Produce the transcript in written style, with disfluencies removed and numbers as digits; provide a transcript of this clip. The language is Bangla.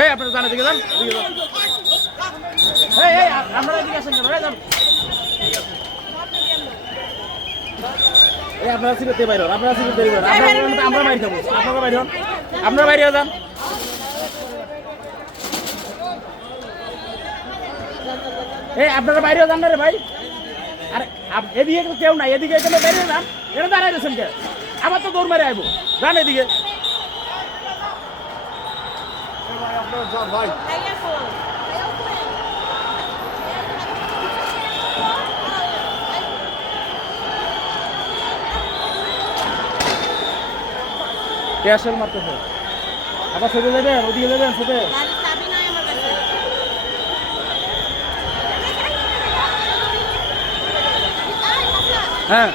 এই আপনারা জানা দিকে যান, দিকে যান। এই আপনারা এদিকে আসেন কেন? এই যান। এই আপনারা সিলেটে বাইরে হন, আপনারা সিলেটে বাইরে হন। আমরা বাইরে খাবো, আপনারা বাইরে হন, আপনারা বাইরে যান। এই আপনারা বাইরে যান না রে ভাই। আরে এদিকে কেউ নাই, এদিকে এখানে বাইরে যান। এখানে দাঁড়াই রয়েছেন কে? আবার তো দৌড় মারে আইবো, যান এদিকে। ক্যাশেল মারতেছে, আবার সেটে যাবেন, ওদিকে যাবেন সেটে। হ্যাঁ